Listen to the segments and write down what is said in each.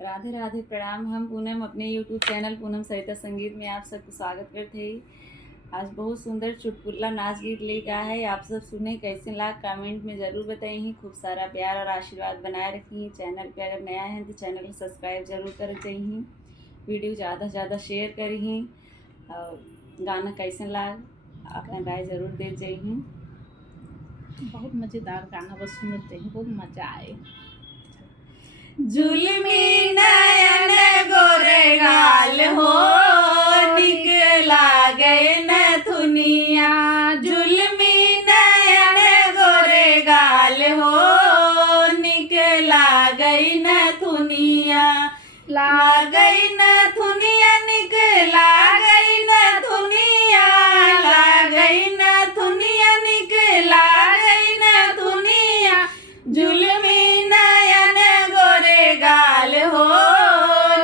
राधे राधे प्रणाम। हम पूनम अपने यूट्यूब चैनल पूनम सरिता संगीत में आप सबको स्वागत करते हैं। आज बहुत सुंदर चुटकुला नाच गीत लेकर आया है। आप सब सुने कैसे लगा कमेंट में ज़रूर बताइए। खूब सारा प्यार और आशीर्वाद बनाए रखिए। चैनल पे अगर नया है तो चैनल को सब्सक्राइब जरूर कर चाहिए। वीडियो ज़्यादा से ज़्यादा शेयर करिए और गाना कैसे लगा अपना राय ज़रूर दे जाइए। बहुत मज़ेदार गाना बस सुनते हैं, बहुत मज़ा आए। जुल्मी नयन गोरे गाल हो निकला गए नथुनिया। जुल्मी नयन गोरे गाल हो निकला गई नथुनिया। ला गई नथुनिया निकला गई नथुनिया। ला गई नथुनिया निकला गई नथुनिया। जुल्मी गाल हो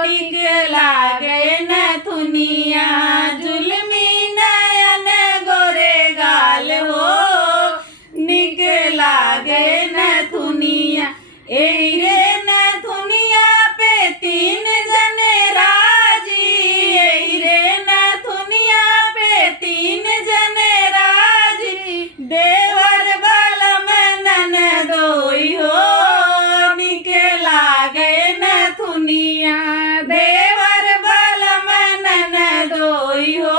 निकला गए नथुनिया। जुल्मी नयन गोरे गाल हो निकला गए नथुनिया। एरे नथुनिया पे तीन जने राजी। एरे नथुनिया पे तीन जने राजी। देवर बलम ननदोई हो निकला गए नथुनिया। देवर बलम ननदोई हो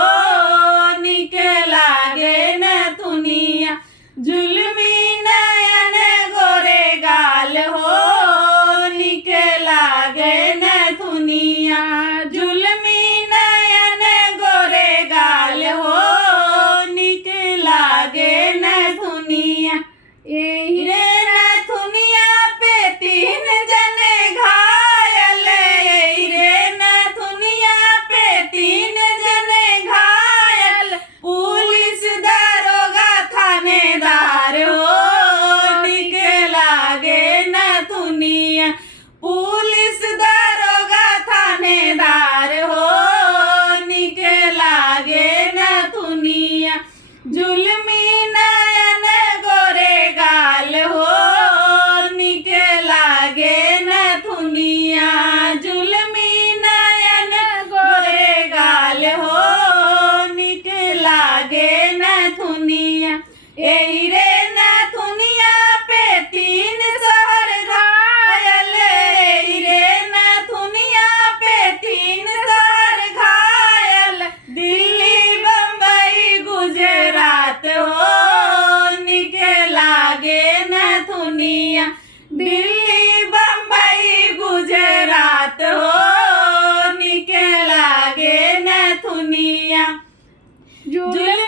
निकला गए नथुनिया। जुल्मी नयन गोरे गाल हो निकला गए नथुनिया। जुल्मी नयन गोरे गाल हो निकला गए नथुनिया। रे नथुनिया पे तीन जने घायल। रे नथुनिया पे तीन जने घायल। पुलिस दरोगा थानेदार हो निकला गए नथुनिया। पुलिस दरोगा थानेदार हो निकला गए नथुनिया। जुल्मी नयन गोरे गाल हो निकला गए नथुनिया। जुल्मी नयन गोरे गाल हो निकला गए नथुनिया। एही रे नथुनिया पे तीन शहर घायल। एही रे नथुनिया पे तीन शहर घायल। दिल्ली बम्बई गुजरात हो निकला गए नथुनिया। दिल्ली बम्बई गुजरात हो निकला गए नथुनिया। जुल्मी